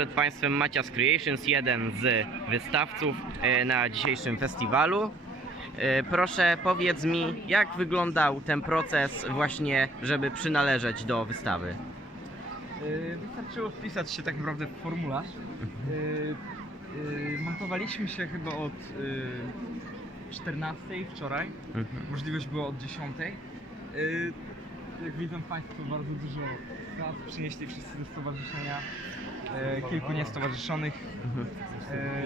Przed Państwem Macias Creations, jeden z wystawców e, na dzisiejszym festiwalu. E, Proszę powiedz mi, jak wyglądał ten proces właśnie, żeby przynależeć do wystawy? Yy, Wystarczyło wpisać się tak naprawdę w formularz. Montowaliśmy się chyba od yy, 14 wczoraj. Mhm. Możliwość była od 10. Yy, Jak widzą Państwo, bardzo dużo przynieśli wszyscy ze stowarzyszenia. Yy, Kilku niestowarzyszonych.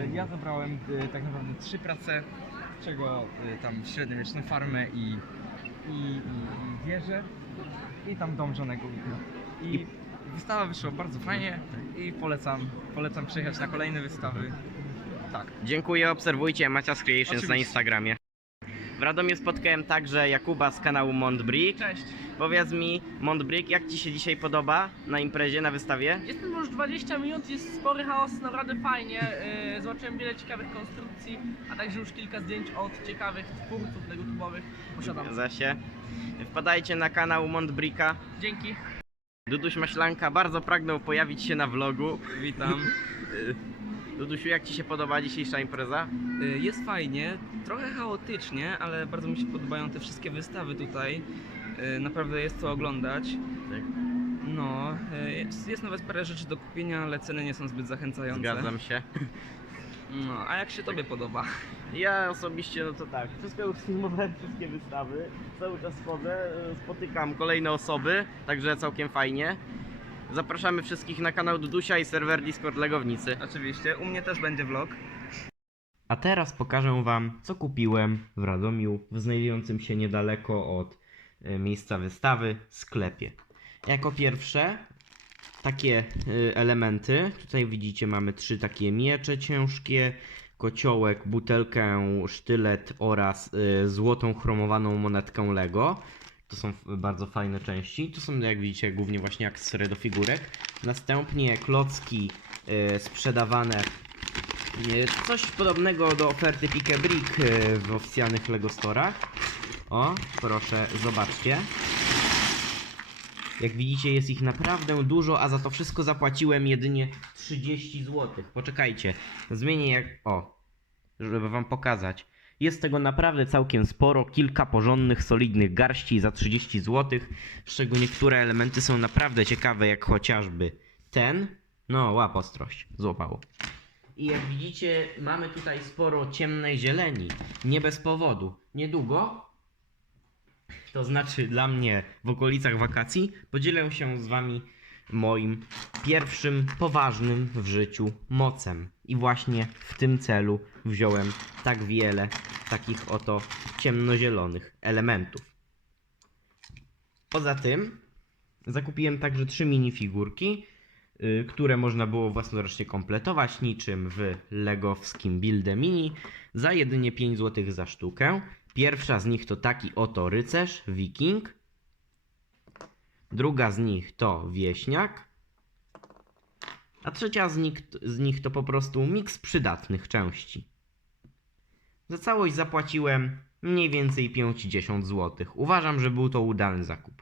Yy, Ja zabrałem yy, tak naprawdę trzy prace, z czego yy, tam średniowieczną farmę i, i, i, i wieżę i tam dom żonego Witna. I wystawa wyszła bardzo fajnie i polecam, polecam przyjechać na kolejne wystawy. Tak. Dziękuję, obserwujcie Macias Creations na Oczywiście. Instagramie. Radomiu spotkałem także Jakuba z kanału Montbrick. Cześć. Powiedz mi, Montbrick, jak Ci się dzisiaj podoba na imprezie, na wystawie? Jestem już 20 minut, jest spory chaos, naprawdę fajnie. Yy, zobaczyłem wiele ciekawych konstrukcji, a także już kilka zdjęć od ciekawych twórców tego tubowych. Posiadam. Zgadza się. Wpadajcie na kanał Montbricka. Dzięki. Duduś Maślanka bardzo pragnął pojawić się na vlogu. Witam. Dudusiu, jak Ci się podoba dzisiejsza impreza? Y, Jest fajnie, trochę chaotycznie, ale bardzo mi się podobają te wszystkie wystawy tutaj. Y, Naprawdę jest co oglądać. Tak. No, y, jest, jest nawet parę rzeczy do kupienia, ale ceny nie są zbyt zachęcające. Zgadzam się. No, a jak się tobie podoba? Ja osobiście, no to tak, wszystko już filmowałem, wszystkie wystawy. Cały czas chodzę, spotykam kolejne osoby, także całkiem fajnie. Zapraszamy wszystkich na kanał Dudusia i serwer Discord Legownicy. Oczywiście, u mnie też będzie vlog. A teraz pokażę Wam, co kupiłem w Radomiu, w znajdującym się niedaleko od e, miejsca wystawy sklepie. Jako pierwsze takie e, elementy. Tutaj widzicie, mamy trzy takie miecze ciężkie, kociołek, butelkę, sztylet oraz e, złotą chromowaną monetkę Lego. To są bardzo fajne części. To są, jak widzicie, głównie właśnie akcesoria do figurek. Następnie klocki e, sprzedawane nie, Coś podobnego do oferty Pick Brick e, w oficjalnych Lego Storach. O, proszę, zobaczcie. Jak widzicie, jest ich naprawdę dużo, a za to wszystko zapłaciłem jedynie 30 zł. Poczekajcie, zmienię jak. O, żeby wam pokazać. Jest tego naprawdę całkiem sporo, kilka porządnych, solidnych garści za 30 zł, z czego niektóre elementy są naprawdę ciekawe, jak chociażby ten. No, łap ostrość, złapało. I jak widzicie, mamy tutaj sporo ciemnej zieleni. Nie bez powodu. Niedługo, to znaczy dla mnie w okolicach wakacji, podzielę się z wami moim pierwszym poważnym w życiu mocem. I właśnie w tym celu wziąłem tak wiele takich oto ciemnozielonych elementów. Poza tym zakupiłem także trzy minifigurki, y, które można było własnoręcznie kompletować niczym w legowskim Builde Mini za jedynie 5 zł za sztukę. Pierwsza z nich to taki oto rycerz, wiking. Druga z nich to wieśniak. A trzecia z nich, z nich to po prostu miks przydatnych części. Za całość zapłaciłem mniej więcej 50 zł. Uważam, że był to udany zakup.